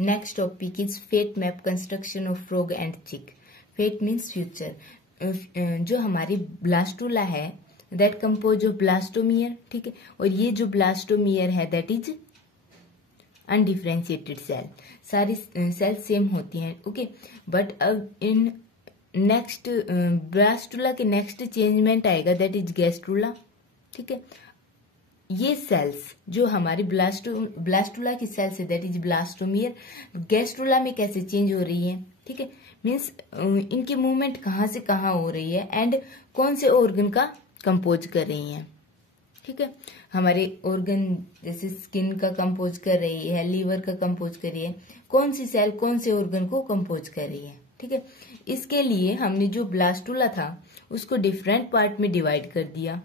Next topic is fate map construction of frog and chick. Fate means future. जो हमारी blastula है that compose of blastomere, ठीक है, और ये जो ब्लास्टोमियर है that is अनडिफ्रेंशिएटेड सेल. सारी सेल सेम होती हैं, ओके. बट अब इन नेक्स्ट ब्लास्टुला के नेक्स्ट चेंजमेंट आएगा that is गैस्ट्रुला, ठीक है. ये सेल्स जो हमारी ब्लास्टुला की सेल्स है दैट इज ब्लास्टोमियर, गैस्ट्रुला में कैसे चेंज हो रही है, ठीक है. मीन्स इनकी मूवमेंट कहाँ से कहाँ हो रही है एंड कौन से ऑर्गन का कंपोज कर रही है, ठीक है. हमारे ऑर्गन जैसे स्किन का कंपोज कर रही है, लीवर का कंपोज कर रही है, कौन सी सेल कौन से ऑर्गन को कंपोज कर रही है, ठीक है. इसके लिए हमने जो ब्लास्टुला था उसको डिफरेंट पार्ट में डिवाइड कर दिया,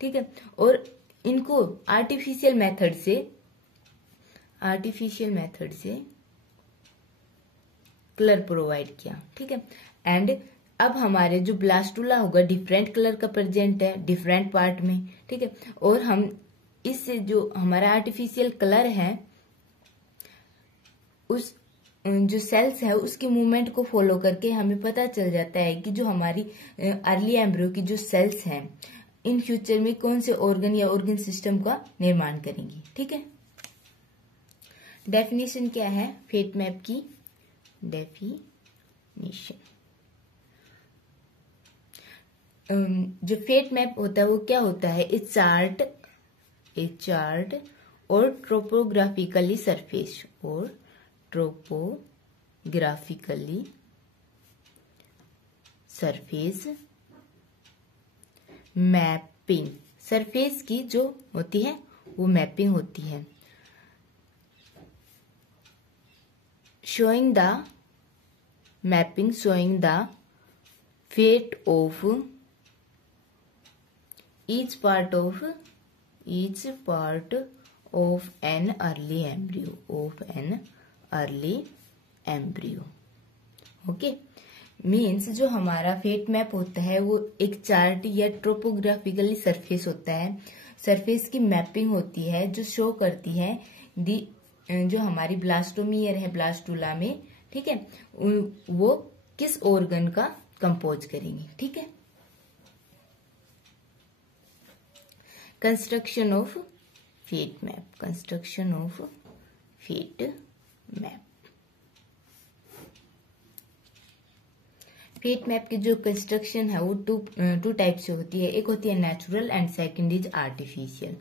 ठीक है, और इनको आर्टिफिशियल मेथड से कलर प्रोवाइड किया, ठीक है. एंड अब हमारे जो ब्लास्टुला होगा डिफरेंट कलर का प्रेजेंट है डिफरेंट पार्ट में, ठीक है. और हम इससे जो हमारा आर्टिफिशियल कलर है उस जो सेल्स है उसकी मूवमेंट को फॉलो करके हमें पता चल जाता है कि जो हमारी अर्ली एम्ब्रियो की जो सेल्स हैं इन फ्यूचर में कौन से ऑर्गन या ऑर्गन सिस्टम का निर्माण करेंगी, ठीक है. डेफिनेशन क्या है फेट मैप की? डेफिनेशन जो फेट मैप होता है वो क्या होता है? ए चार्ट और ट्रोपोग्राफिकली सरफेस मैपिंग. सरफेस की जो होती है वो मैपिंग होती है. showing the fate of each part of an early embryo. Okay. Means जो हमारा फेट मैप होता है वो एक चार्ट या ट्रोपोग्राफिकली सरफेस होता है. सरफेस की मैपिंग होती है जो शो करती है जो हमारी ब्लास्टोमियर है ब्लास्टुला में, ठीक है, वो किस ऑर्गन का कंपोज करेंगे, ठीक है. Construction of fate map. Fate map की जो कंस्ट्रक्शन है वो टू टाइप से होती है. एक होती है natural and second is artificial.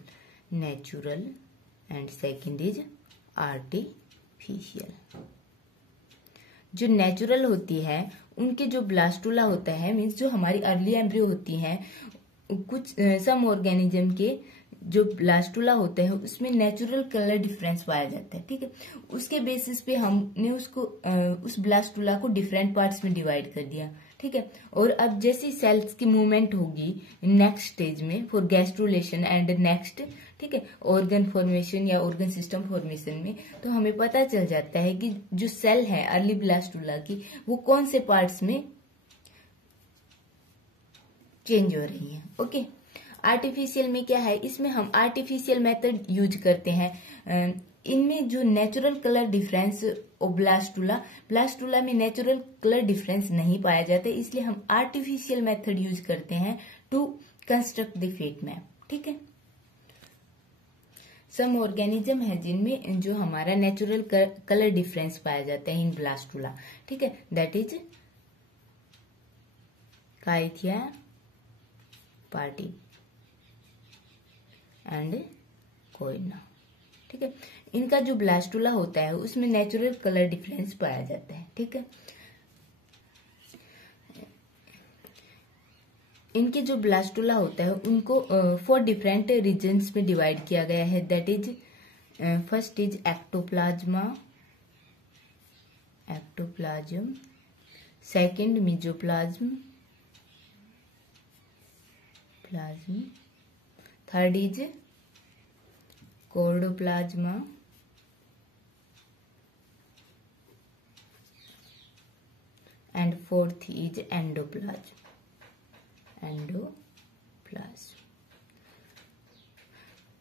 जो नेचुरल होती है उनके जो ब्लास्टुला होता है मीन्स जो हमारी अर्ली एम्ब्रियो होती है, कुछ सम ऑर्गेनिज्म के जो ब्लास्टुला होते हैं उसमें नेचुरल कलर डिफरेंस पाया जाता है, ठीक है. उसके बेसिस पे हमने उसको उस ब्लास्टुला को डिफरेंट पार्ट्स में डिवाइड कर दिया, ठीक है. और अब जैसी सेल्स की मूवमेंट होगी नेक्स्ट स्टेज में फॉर गैस्ट्रुलेशन एंड नेक्स्ट, ठीक है, ऑर्गन फॉर्मेशन या ऑर्गन सिस्टम फॉर्मेशन में, तो हमें पता चल जाता है कि जो सेल है अर्ली ब्लास्टुला की वो कौन से पार्ट्स में चेंज हो रही है, ओके. आर्टिफिशियल में क्या है? इसमें हम आर्टिफिशियल मेथड यूज करते हैं. इनमें जो नेचुरल कलर डिफरेंस और ब्लास्टुला में नेचुरल कलर डिफरेंस नहीं पाया जाता, इसलिए हम आर्टिफिशियल मेथड यूज करते हैं to construct the fate map, ठीक है. सम ऑर्गेनिज्म है जिनमें जो हमारा नेचुरल कलर डिफरेंस पाया जाता है इन ब्लास्टुला, ठीक है, दैट इज काइथिया पार्टी एंड कोइना, ठीक है. इनका जो ब्लास्टुला होता है उसमें नेचुरल कलर डिफरेंस पाया जाता है, ठीक है. इनके जो ब्लास्टुला होता है उनको 4 डिफरेंट रीजन्स में डिवाइड किया गया है. That is first is ectoplasm, second mesoplasm, third is chordoplasma, and fourth is endoplasm.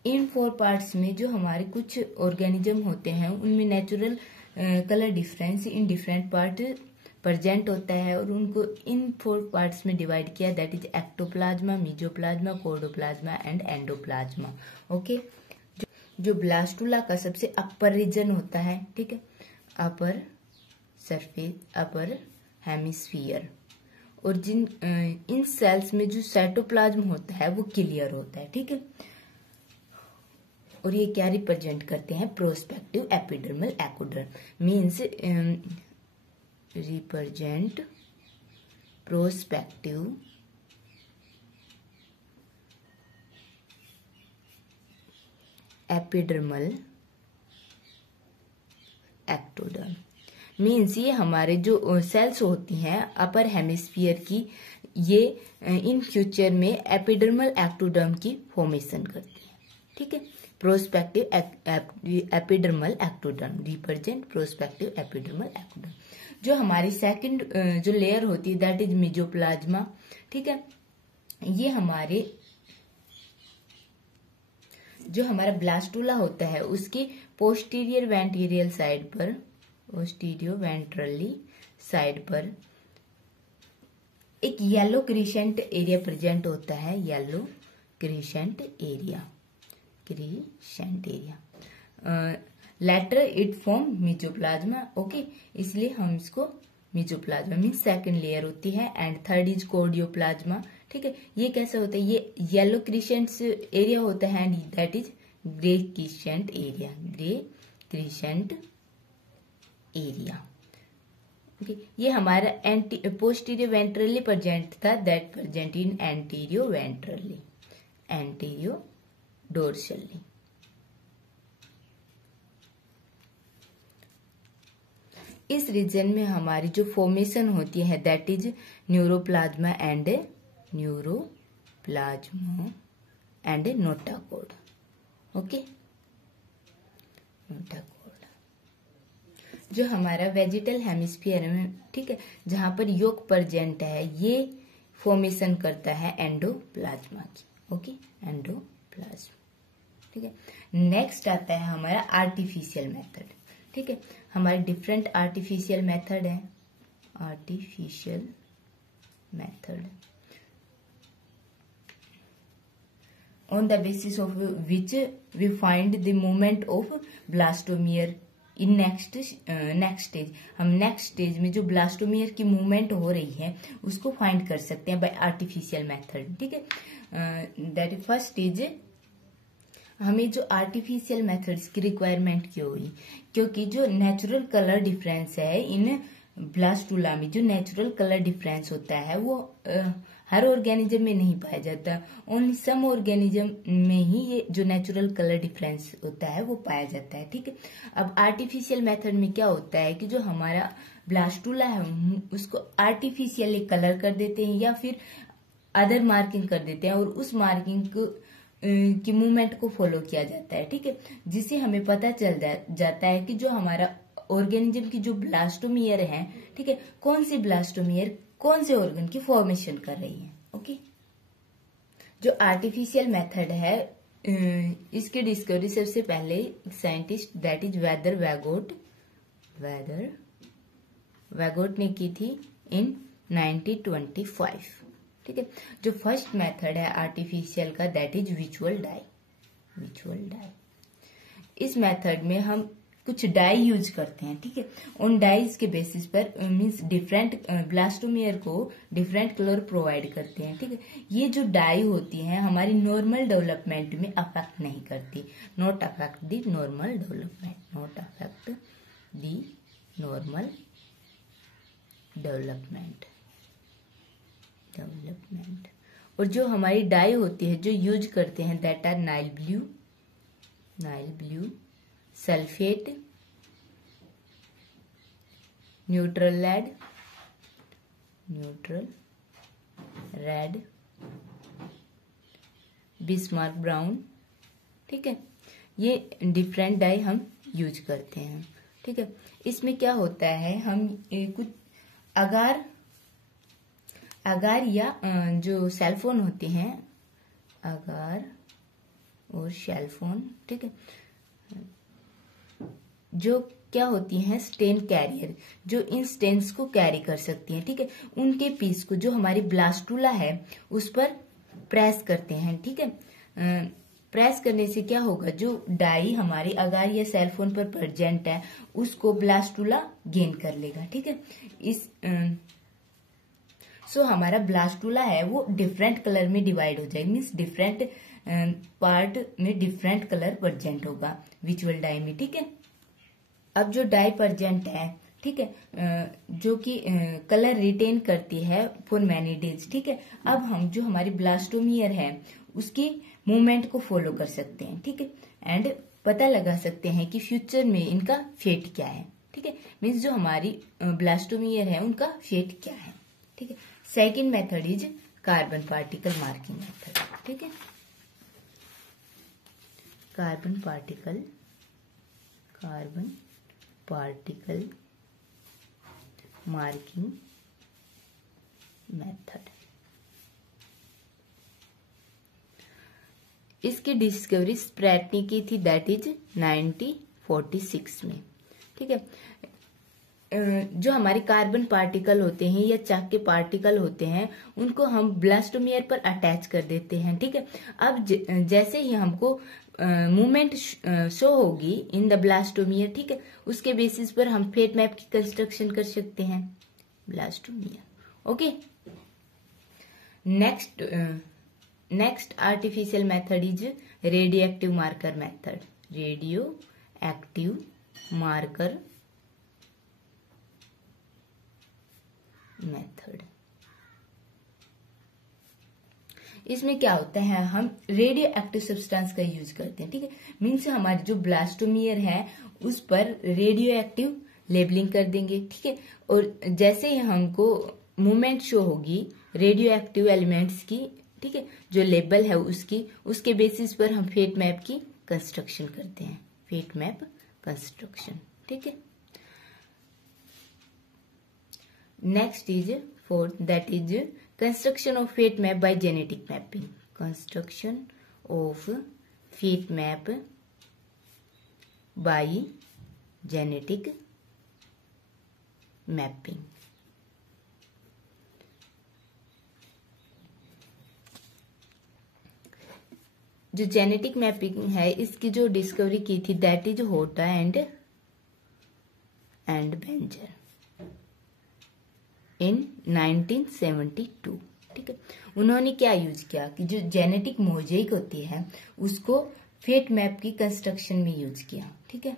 इन 4 पार्ट्स में जो हमारे कुछ ऑर्गेनिज्म होते हैं उनमें natural colour difference in different part present होता है और उनको इन 4 पार्ट्स में डिवाइड किया, that is ectoplasma, mesoplasma, chordoplasma and endoplasma. Okay, जो ब्लास्टुला का सबसे अपर रीजन होता है, ठीक है, अपर सरफेस, अपर हेमिस्फीयर, और जिन इन सेल्स में जो साइटोप्लाज्म होता है वो क्लियर होता है, ठीक है। और ये क्या रिप्रेजेंट करते हैं? Prospective epidermal ectoderm, means represent prospective epidermal ectoderm. Means ये हमारे जो सेल्स होती हैं अपर हेमिस्फीयर की, ये इन फ्यूचर में एपिडर्मल एक्टोडर्म की फॉर्मेशन करती है, ठीक है। Prospective epidermal ectoderm represent prospective epidermal ectoderm. जो हमारी सेकंड जो लेयर होती है दैट इज मीजोप्लाज्मा, ठीक है। ये हमारे जो हमारा ब्लास्टुला होता है उसकी पोस्टीरियर वेंट्रियल साइड पर, पोस्टीरियर वेंट्रली साइड पर एक येलो क्रिसेंट एरिया प्रेजेंट होता है, yellow crescent area, later it form mesoplasma. Okay, इसलिए हम इसको मीजोप्लाज्मा मीन्स सेकंड लेयर होती है। एंड थर्ड इज कोर्डियोप्लाज्मा, ठीक है। ये कैसे होता है? ये येलो क्रिसेंट एरिया होता है and that is grey crescent area, grey crescent area. Okay, ये हमारा पोस्टीरियर वेंट्रली प्रेजेंट था, that present in anterior ventrally, anterior dorsally. इस रीजन में हमारी जो फॉर्मेशन होती है that is neuroplasm and notochord. Okay, notochord जो हमारा वेजिटल हेमिस्फीयर में, ठीक है, जहां पर योग प्रेजेंट है, ये फॉर्मेशन करता है एंडोप्लाज्मा की। ओके, एंडोप्लाज्मा, ठीक है। नेक्स्ट आता है हमारा आर्टिफिशियल मेथड, ठीक है। हमारे डिफरेंट आर्टिफिशियल मेथड है, artificial method on the basis of which we find the movement of blastomere in next stage. हम नेक्स्ट स्टेज में जो ब्लास्टोमियर की मूवमेंट हो रही है उसको फाइंड कर सकते हैं बाय आर्टिफिशियल मेथड, ठीक है। That is first stage. हमें जो आर्टिफिशियल मेथड्स की रिक्वायरमेंट क्यों हुई? क्योंकि जो नेचुरल कलर डिफरेंस है इन ब्लास्टुला में, जो नेचुरल कलर डिफरेंस होता है वो हर ऑर्गेनिज्म में नहीं पाया जाता, ओनली सम ऑर्गेनिज्म में ही ये जो नेचुरल कलर डिफरेंस होता है वो पाया जाता है, ठीक है। अब आर्टिफिशियल मेथड में क्या होता है कि जो हमारा ब्लास्टुला है उसको आर्टिफिशियली कलर कर देते हैं या फिर अदर मार्किंग कर देते हैं और उस मार्किंग की मूवमेंट को फॉलो किया जाता है, ठीक है, जिससे हमें पता चल जाता है कि जो हमारा ऑर्गेनिज्म की जो ब्लास्टोमियर है, ठीक है, कौन सी ब्लास्टोमियर कौन से ऑर्गन की फॉर्मेशन कर रही है। ओके, जो आर्टिफिशियल मेथड है इसकी डिस्कवरी सबसे पहले साइंटिस्ट दैट इज वैगोट ने की थी इन 1925, ठीक है। जो फर्स्ट मेथड है आर्टिफिशियल का दैट इज विजुअल डाई। इस मेथड में हम कुछ डाई यूज करते हैं, ठीक है। उन डाइज के बेसिस पर मींस डिफरेंट ब्लास्टोमियर को डिफरेंट कलर प्रोवाइड करते हैं, ठीक है। ये जो डाई होती है हमारी नॉर्मल डेवलपमेंट में अफेक्ट नहीं करती, not affect the normal development, not affect the normal development. और जो हमारी डाई होती है जो यूज करते हैं that are Nile blue sulphate, neutral red, Bismarck brown, ठीक है। ये डिफरेंट डाई हम यूज करते हैं, ठीक है। इसमें क्या होता है हम कुछ अगार या जो सेलफोन होते हैं, अगार और शेलफोन, ठीक है, जो क्या होती हैं, स्टेन कैरियर, जो इन स्टेन्स को कैरी कर सकती हैं, ठीक है। उनके पीस को जो हमारी ब्लास्टुला है उस पर प्रेस करते हैं, ठीक है। प्रेस करने से क्या होगा, जो डाई हमारी अगार या सेल फोन पर प्रेजेंट है उसको ब्लास्टुला गेन कर लेगा, ठीक है। इस सो हमारा ब्लास्टुला है वो डिफरेंट कलर में डिवाइड हो जाएगा, मीन्स डिफरेंट पार्ट में डिफरेंट कलर प्रेजेंट होगा विजुअल डाई में, ठीक है। अब जो डाई प्रेजेंट है, ठीक है, जो कि कलर रिटेन करती है फॉर मैनी डेज, ठीक है। अब हम जो हमारी ब्लास्टोमियर है उसकी मूवमेंट को फॉलो कर सकते हैं, ठीक है, एंड पता लगा सकते हैं कि फ्यूचर में इनका फेट क्या है, ठीक है। मीन्स जो हमारी ब्लास्टोमियर है उनका फेट क्या है, ठीक है। Second method is carbon particle marking method, ठीक है। Carbon particle marking method. इसकी डिस्कवरी स्प्रैट ने की थी, दैट इज 1946 में, ठीक है। जो हमारे कार्बन पार्टिकल होते हैं या चाक के पार्टिकल होते हैं उनको हम ब्लास्टोमियर पर अटैच कर देते हैं, ठीक है। अब जैसे ही हमको मूवमेंट शो होगी इन द ब्लास्टोमियर, ठीक है, उसके बेसिस पर हम फेट मैप की कंस्ट्रक्शन कर सकते हैं blastomere, okay. Next artificial method is radio active marker method. Radio active marker method, इसमें क्या होता है, हम रेडियो एक्टिव सब्सटेंस का यूज करते हैं, ठीक है। मीन्स हमारी जो ब्लास्टोमियर है उस पर रेडियो एक्टिव लेबलिंग कर देंगे, ठीक है। और जैसे ही हमको मूवमेंट शो होगी रेडियो एक्टिव एलिमेंट्स की, ठीक है, जो लेबल है उसके बेसिस पर हम फेट मैप की कंस्ट्रक्शन करते हैं, फेट मैप कंस्ट्रक्शन, ठीक है। Next is fourth, that is construction of fate map by genetic mapping. Construction of fate map by genetic mapping. जो जेनेटिक मैपिंग है इसकी जो डिस्कवरी की थी that is Hotta and Benzer in 1972, ठीक है। उन्होंने क्या यूज किया कि जो जेनेटिक मोजेक होती है उसको फेट मैप की कंस्ट्रक्शन में यूज किया, ठीक है,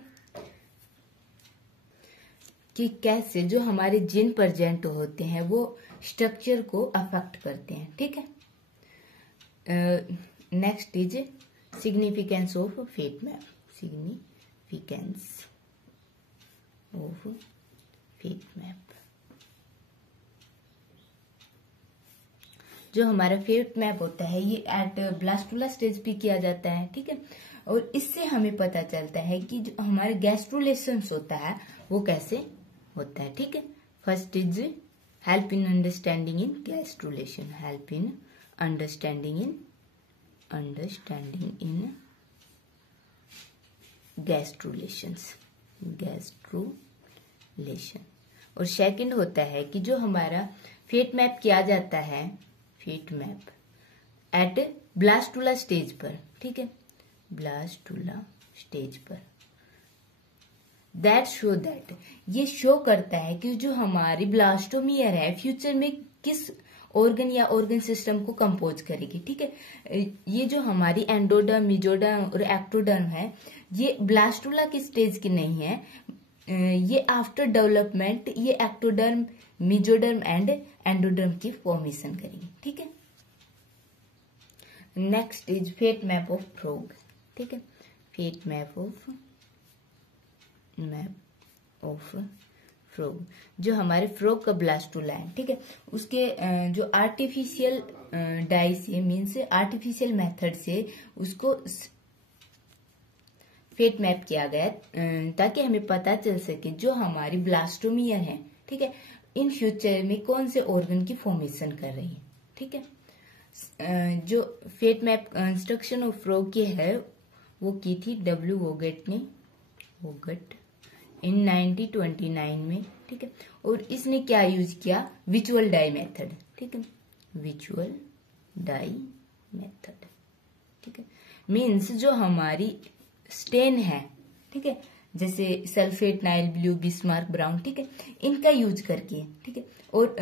कि कैसे जो हमारे जीन प्रेजेंट होते हैं वो स्ट्रक्चर को अफेक्ट करते हैं, ठीक है। Next is significance of fate map. Significance of fate map, जो हमारा फेट मैप होता है ये एट ब्लास्टुला स्टेज पे किया जाता है, ठीक है। और इससे हमें पता चलता है कि जो हमारे गैस्ट्रुलेशंस होता है वो कैसे होता है, ठीक है। First is help in understanding in gastrulation, help in understanding in gastrulations, और सेकंड होता है कि जो हमारा फेट मैप किया जाता है, fate map at blastula stage पर, ठीक है, ब्लास्टुला स्टेज पर, दैट शो दैट, ये शो करता है कि जो हमारी ब्लास्टोमियर है फ्यूचर में किस ऑर्गन या ऑर्गन सिस्टम को कंपोज करेगी, ठीक है। ये जो हमारी एंडोडर्म, मेसोडर्म और एक्टोडर्म है ये ब्लास्टुला की स्टेज की नहीं है, ये आफ्टर डेवलपमेंट ये एक्टोडर्म, मेसोडर्म एंड एंडोडर्म की फॉर्मेशन करेगी, ठीक है। Next is fate map of frog, ठीक है, फेट मैप ऑफ फ्रॉग, जो हमारे फ्रॉग का ब्लास्टुला है, ठीक है, उसके जो आर्टिफिशियल डाई से मीन्स आर्टिफिशियल मेथड से उसको फेट मैप किया गया ताकि हमें पता चल सके जो हमारी ब्लास्टोमियर है, ठीक है, इन फ्यूचर में कौन से ऑर्गन की फॉर्मेशन कर रही है, ठीक है। जो fate map construction of frog की है वो की थी W. वोगट ने, इन 1929 में, ठीक है। और इसने क्या यूज किया, विजुअल डाई मेथड, ठीक है, विजुअल डाई मेथड, ठीक है। मीन्स जो हमारी स्टेन है, ठीक है, जैसे sulphate, Nile blue, Bismarck brown, ठीक है, इनका यूज करके, ठीक है। और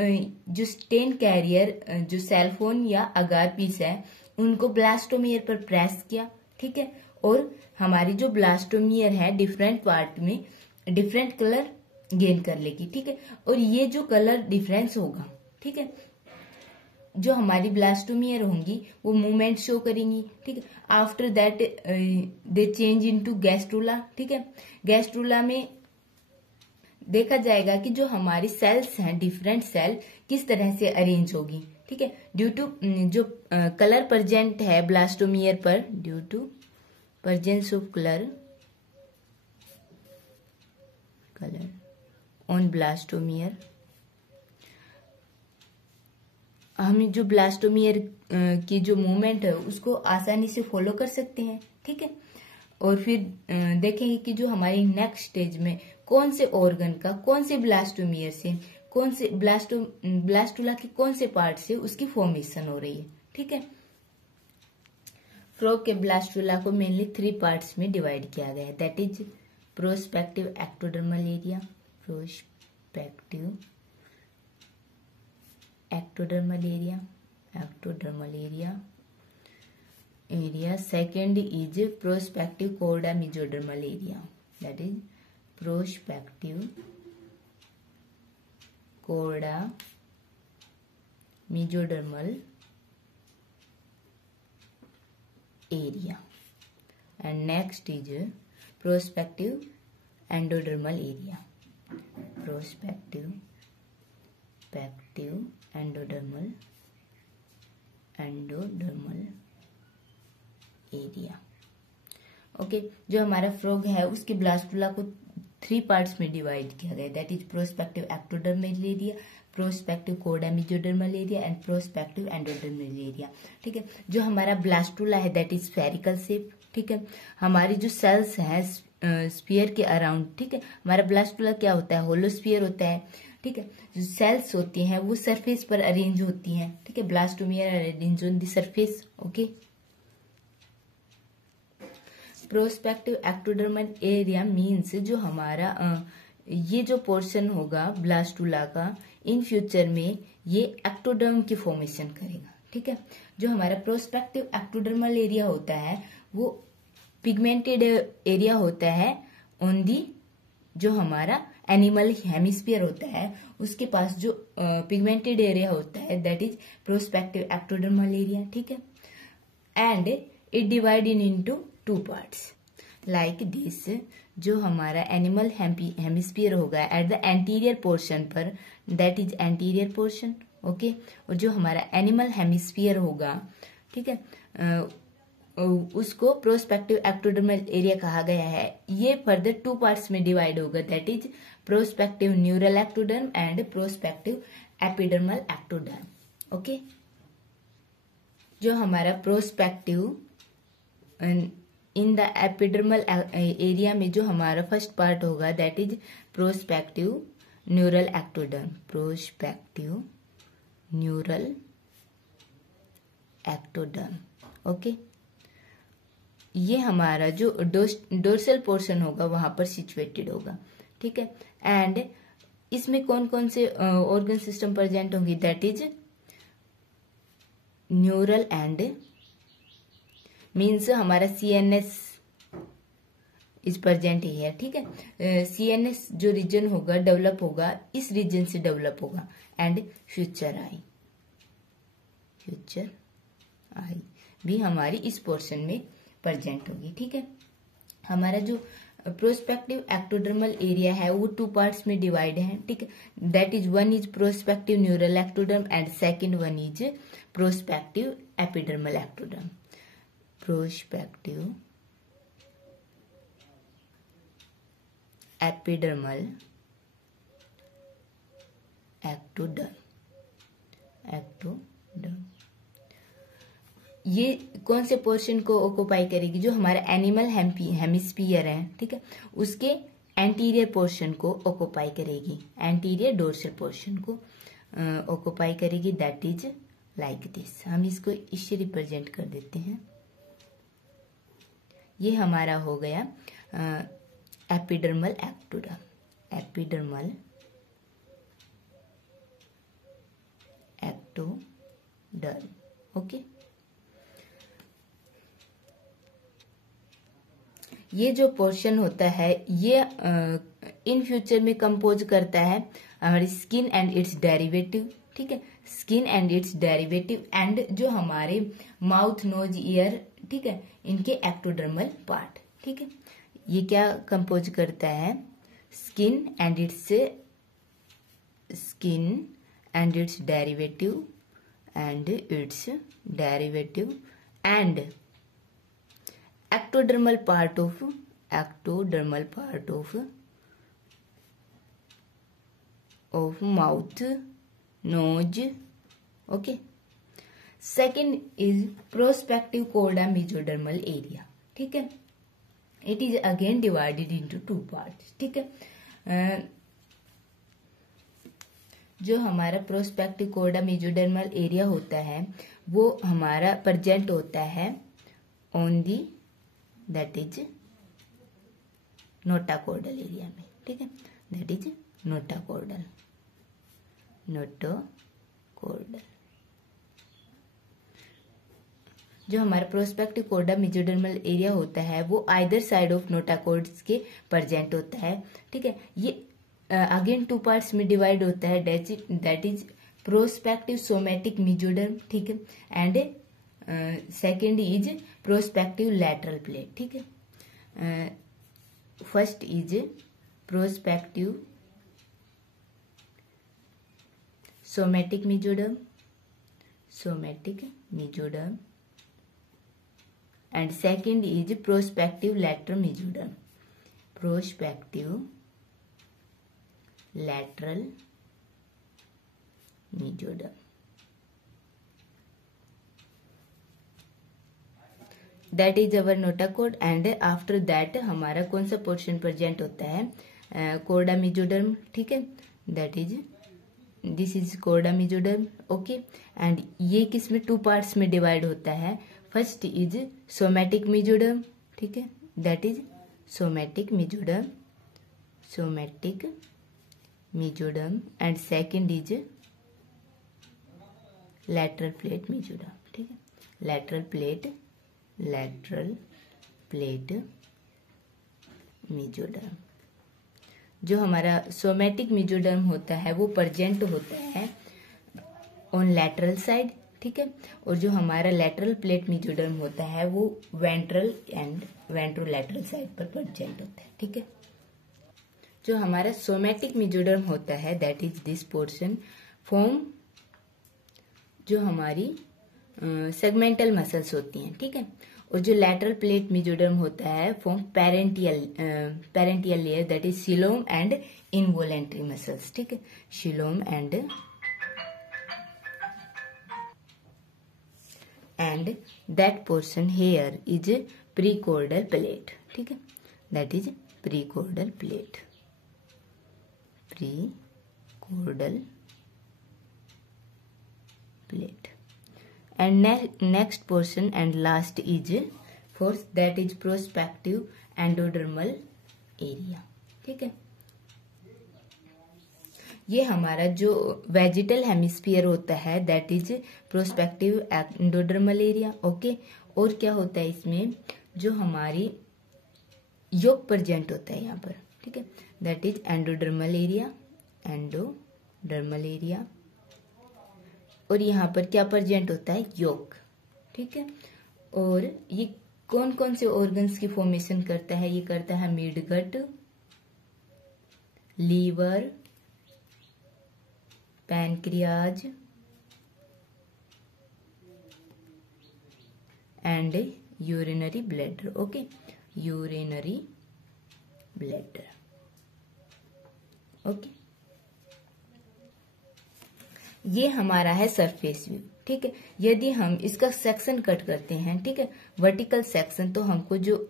जो स्टेन कैरियर जो सेलफोन या अगार पीस है उनको ब्लास्टोमियर पर प्रेस किया, ठीक है। और हमारी जो ब्लास्टोमियर है डिफरेंट पार्ट में डिफरेंट कलर गेन कर लेगी, ठीक है। और ये जो कलर डिफरेंस होगा, ठीक है, जो हमारी ब्लास्टोमियर होंगी वो मूवमेंट शो करेंगी, ठीक है। After that they change into gastrula, ठीक है। गैस्ट्रूला में देखा जाएगा कि जो हमारी सेल्स हैं डिफरेंट सेल किस तरह से अरेंज होगी, ठीक है, ड्यू टू जो कलर प्रेजेंट है ब्लास्टोमियर पर, due to presence of colour on blastomere, हम जो ब्लास्टोमियर की जो मूवमेंट है उसको आसानी से फॉलो कर सकते हैं, ठीक है। और फिर देखेंगे कि जो हमारी नेक्स्ट स्टेज में कौन से ऑर्गन का, कौन से ब्लास्टोमियर से, कौन से ब्लास्टुला के कौन से पार्ट से उसकी फॉर्मेशन हो रही है, ठीक है। फ्रॉग के ब्लास्टुला को मेनली 3 पार्ट्स में डिवाइड किया गया है, that is prospective ectodermal area, prospective ectodermal area. Second is prospective chorda mesodermal area, that is prospective chorda mesodermal area. And next is prospective endodermal area, prospective endodermal area, okay. जो हमारा frog है उसके blastula को 3 parts में divide किया गया, that is prospective ectodermal area, prospective कोडा mesodermal area and prospective endodermal area, ठीक है। जो हमारा ब्लास्टुला है दैट इज स्फेरिकल शेप, ठीक है। हमारी जो सेल्स है स्फीयर के अराउंड, ठीक है। हमारा ब्लास्टुला क्या होता है, होलो स्फीयर होता है, ठीक है। जो सेल्स होती हैं वो सरफेस पर अरेंज होती हैं, ठीक है। Blastomere arrange on the surface, okay. Prospective ectodermal area means जो हमारा ये जो पोर्शन होगा ब्लास्टुला का इन फ्यूचर में ये एक्टोडर्म की फॉर्मेशन करेगा, ठीक है। जो हमारा प्रोस्पेक्टिव एक्टोडर्मल एरिया होता है वो पिगमेंटेड एरिया होता है ऑन दी, जो हमारा एनिमल हेमिस्फीयर होता है उसके पास जो पिगमेंटेड एरिया होता है that is prospective ectodermal area, ठीक है। And it divided into 2 parts like this. जो हमारा एनिमल हेमिस्फीयर होगा एट द एंटीरियर पोर्शन पर, that is anterior portion, okay. और जो हमारा एनिमल हेमिस्फीयर होगा, ठीक है, उसको प्रोस्पेक्टिव एक्टोडर्मल एरिया कहा गया है। ये फर्दर 2 पार्ट्स में डिवाइड होगा, that is prospective neural ectoderm and prospective epidermal ectoderm, okay. जो हमारा prospective in the epidermal area में जो हमारा फर्स्ट पार्ट होगा that is prospective neural ectoderm, prospective neural ectoderm, okay. ये हमारा जो डोर्सल पोर्शन होगा वहां पर सिचुएटेड होगा, ठीक है। एंड इसमें कौन कौन से ऑर्गन सिस्टम प्रेजेंट होंगे, that is neural and means हमारा CNS इज प्रेजेंट हियर, ठीक है। CNS जो रीजन होगा डेवलप होगा, इस रीजन से डेवलप होगा। एंड फ्यूचर आई भी हमारी इस पोर्शन में प्रेजेंट होगी, ठीक है। हमारा जो प्रोस्पेक्टिव एक्टोडर्मल एरिया है वो 2 पार्ट्स में डिवाइड है, ठीक है। That is one is prospective neural ectoderm and second one is prospective epidermal ectoderm, prospective epidermal ectoderm. ये कौन से पोर्शन को ऑक्युपाई करेगी, जो हमारा एनिमल हेमिस्फीयर है, ठीक है, उसके एंटीरियर पोर्शन को ऑक्युपाई करेगी, एंटीरियर डोर्सल पोर्शन को ऑक्युपाई करेगी, दैट इज लाइक दिस। हम इसको इससे रिप्रेजेंट कर देते हैं। ये हमारा हो गया epidermal ectoderm, epidermal ectoderm. Okay, ये जो पोर्शन होता है ये इन फ्यूचर में कंपोज करता है हमारी स्किन एंड इट्स डेरिवेटिव, ठीक है, skin and it's derivative and जो हमारे माउथ, नोज, ईयर, ठीक है, इनके एक्टोडर्मल पार्ट, ठीक है। ये क्या कंपोज करता है? Skin and it's derivative and ectodermal part of mouth, nose. Okay, second is prospective chorda mesodermal area, ठीक है। It is again divided into two parts, ठीक है। जो हमारा प्रोस्पेक्टिव कोर्डा मेसोडर्मल एरिया होता है वो हमारा प्रेजेंट होता है on the that is notochordal area में, ठीक है, दैट इज नोटोकॉर्डल। जो हमारा प्रोस्पेक्टिव कोर्डा मेसोडर्मल एरिया होता है वो आइदर साइड ऑफ नोटोकॉर्ड्स के प्रेजेंट होता है, ठीक है। ये अगेन टू पार्ट्स में डिवाइड होता है, that is prospective somatic mesoderm, ठीक है, and second is prospective lateral plate, ठीक है। First is prospective somatic mesoderm and second is prospective lateral mesoderm, lateral mesoderm। That is our notochord and after that हमारा कौन सा portion present होता है? Korda mesoderm, ठीक है, that is this is Korda mesoderm. Okay, and ये किस में टू पार्ट्स में डिवाइड होता है? फर्स्ट इज सोमेटिक मेसोडर्म, ठीक है, that is somatic mesoderm and second is lateral plate mesoderm, ठीक है, लैटरल प्लेट मेसोडर्म। जो हमारा सोमेटिक मेसोडर्म होता है वो प्रेजेंट होता है ऑन लैटरल साइड, ठीक है, और जो हमारा लैटरल प्लेट मेसोडर्म होता है वो वेंट्रल एंड वेंट्रोलैटरल साइड पर प्रेजेंट होता है, ठीक है। जो हमारा सोमेटिक मेसोडर्म होता है that is this portion form जो हमारी सेगमेंटल मसल्स होती हैं, ठीक है, और जो लैटरल प्लेट मेसोडर्म होता है form parental layer that is coelom and involuntary muscles, ठीक है, coelom and that portion here is prechordal plate, ठीक है, that is prechordal plate and next portion and last is fourth that is prospective endodermal area, ठीक है। ये हमारा जो vegetal hemisphere होता है that is prospective endodermal area. Okay, और क्या होता है इसमें? जो हमारी योक प्रेजेंट होता है यहाँ पर, ठीक है, दैट इज एंडोडर्मल एरिया और यहाँ पर क्या प्रेजेंट होता है? योक, ठीक है। और ये कौन कौन से ऑर्गन्स की फॉर्मेशन करता है? ये करता है midgut, liver, pancreas and urinary bladder. Okay, urinary bladder. Okay, ये हमारा है सरफेस व्यू, ठीक है। यदि हम इसका सेक्शन कट करते हैं, ठीक है, वर्टिकल सेक्शन, तो हमको जो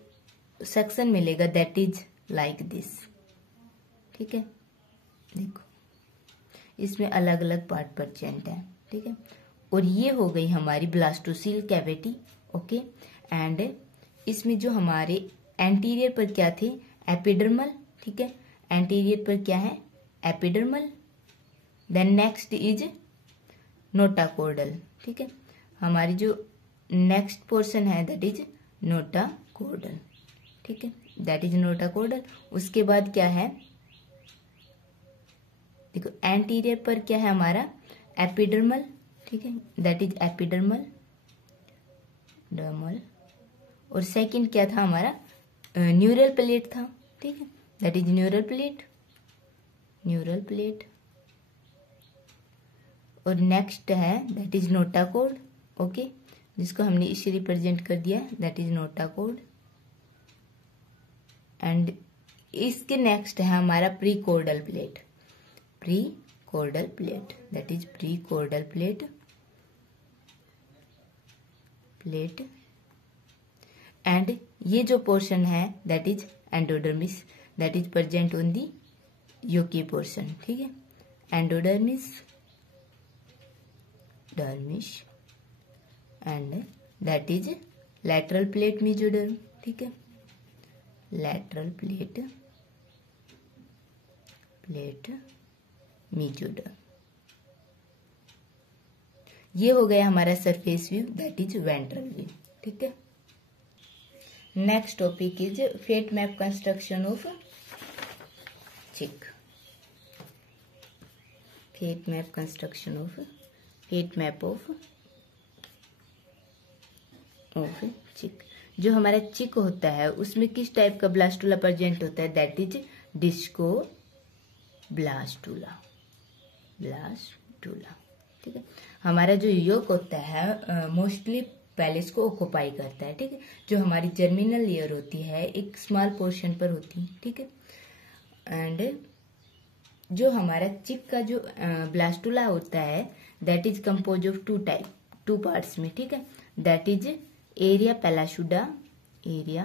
सेक्शन मिलेगा दैट इज लाइक दिस, ठीक है, देखो इसमें अलग अलग पार्ट प्रेजेंट है, ठीक है। और ये हो गई हमारी ब्लास्टोसील कैविटी, ओके। एंड इसमें जो हमारे एंटीरियर पर क्या थे, एपिडर्मल, ठीक है, एंटीरियर पर क्या है, एपिडर्मल। देन नेक्स्ट इज नोटाकोर्डल, ठीक है, हमारी जो नेक्स्ट पोर्शन है दैट इज नोटाकोर्डल, ठीक है, दैट इज नोटाकोर्डल। उसके बाद क्या है, देखो एंटीरियर पर क्या है हमारा, एपिडर्मल, ठीक है, दैट इज एपिडर्मल डर्मल। और सेकंड क्या था हमारा, न्यूरल प्लेट था, ठीक है, that is neural plate, neural plate. और नेक्स्ट है दैट इज नोटाकोर्ड, ओके, जिसको हमने इसे रिप्रेजेंट कर दिया, दैट इज नोटाकोर्ड। एंड इसके नेक्स्ट है हमारा prechordal plate, prechordal plate, that is prechordal plate, plate. And ये जो पोर्शन है that is endodermis, that is present on the yolky portion, ठीक है, endodermis, dermis. And that is lateral plate mesoderm, ठीक है, लैटरल प्लेट, प्लेट मेसोडर्म। ये हो गया हमारा surface view, that is ventral view, ठीक है। Next topic is fate map construction of chick, fate map construction of, fate map of chick. जो हमारा चिक होता है उसमें किस टाइप का ब्लास्टुला प्रेजेंट होता है, that is disco blastula, blastula, ठीक है। हमारा जो योक होता है मोस्टली पैलेस को ऑक्युपाई करता है, ठीक है। जो हमारी जर्मिनल लेयर होती है एक स्मॉल पोर्शन पर होती है, ठीक है। एंड जो हमारा चिक का जो ब्लास्टुला होता है that is composed of two parts में, ठीक है, that is area pellucida, area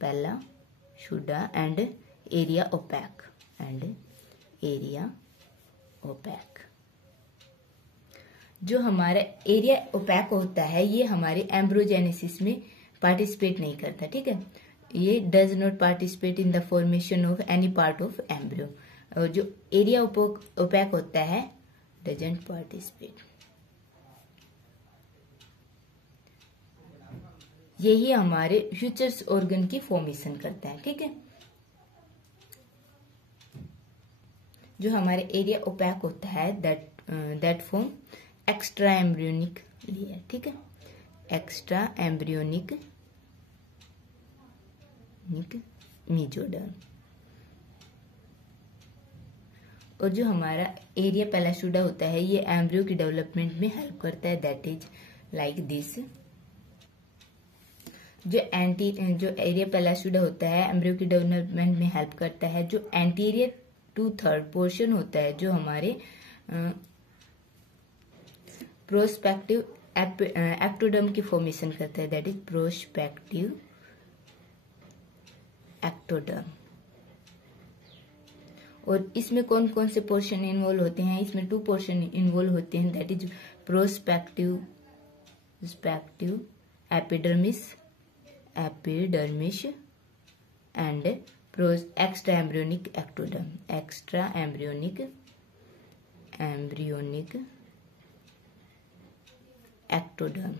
pellucida and area opaca, and area opaca. जो हमारा एरिया ओपैक होता है ये हमारे एम्ब्रोजेनेसिस में पार्टिसिपेट नहीं करता, ठीक है, ये does not participate in the formation of any part of embryo. और जो एरिया ओपैक होता है डजंट पार्टिसिपेट। यही हमारे फ्यूचर्स ऑर्गन की फॉर्मेशन करता है, ठीक है। जो हमारे एरिया ओपैक होता है that form extra embryonic layer, ठीक है, एक्स्ट्रा एम्ब्रियोनिक मेसोडर्म। और जो हमारा एरिया पेलाशुडा होता है ये एम्ब्रियो की डेवलपमेंट में हेल्प करता है, दैट इज लाइक दिस। जो एरिया पेलाशुडा होता है एम्ब्रियो की डेवलपमेंट में हेल्प करता है। जो एंटीरियर 2/3 पोर्शन होता है जो हमारे प्रोस्पेक्टिव एक्टोडर्म की फॉर्मेशन करता है, दैट इज प्रोस्पेक्टिव एक्टोडर्म। और इसमें कौन कौन से पोर्शन इन्वॉल्व होते हैं, इसमें 2 पोर्शन इन्वॉल्व होते हैं, that is prospective epidermis and extra embryonic ectoderm, extra embryonic ectoderm,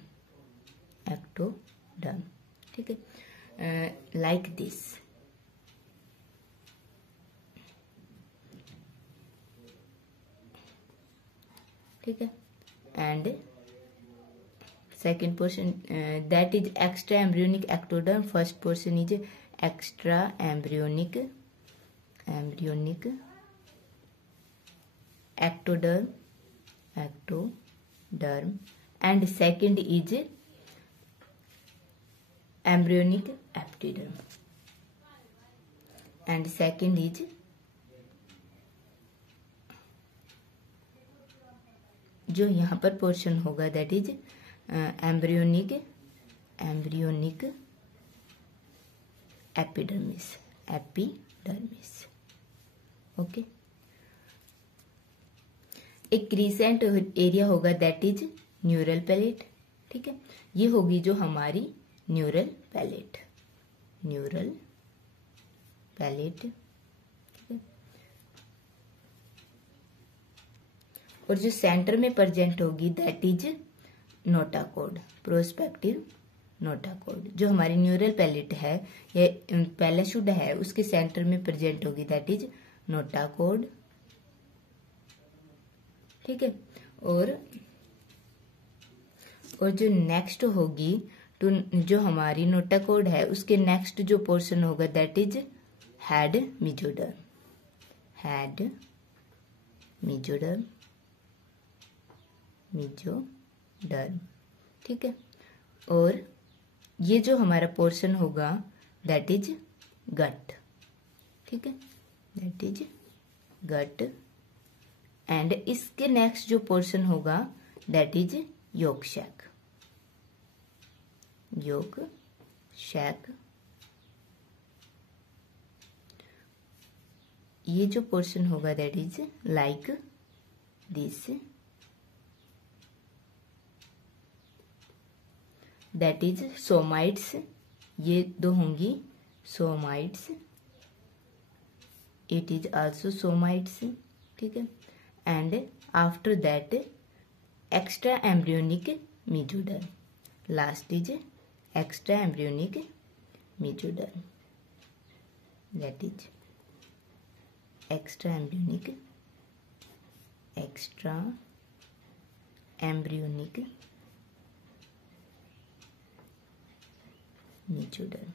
ठीक है, लाइक दिस। ठीक है, and second portion that is extra embryonic ectoderm, first portion is extra embryonic ectoderm and second is embryonic epiderm and second is जो यहाँ पर portion होगा that is embryonic epidermis okay. एक crescent area होगा that is neural palette, ठीक है। ये होगी जो हमारी न्यूरल पैलेट, न्यूरल पैलेट, ठीक है। और जो सेंटर में प्रेजेंट होगी दैट इज नोटाकोड, प्रोस्पेक्टिव नोटाकोड। जो हमारी न्यूरल पैलेट है, ये पैलेशुड है, उसके सेंटर में प्रेजेंट होगी दैट इज नोटाकोड, ठीक है। और जो नेक्स्ट होगी तो जो हमारी नोटाकोड है उसके नेक्स्ट जो पोर्शन होगा that is head mesoderm, head mesoderm, mesoderm, ठीक है। और ये जो हमारा पोर्शन होगा दैट इज गट, ठीक है, दैट इज गट। एंड इसके नेक्स्ट जो पोर्शन होगा दैट इज योक शैक, योक शैक। ये जो पोर्शन होगा that is like this, that is somites. ये दो होंगी somites, it is also somites, ठीक है। And after that extra embryonic mesoderm, last is extra embryonic mesoderm, that is extra embryonic, extra embryonic mesoderm.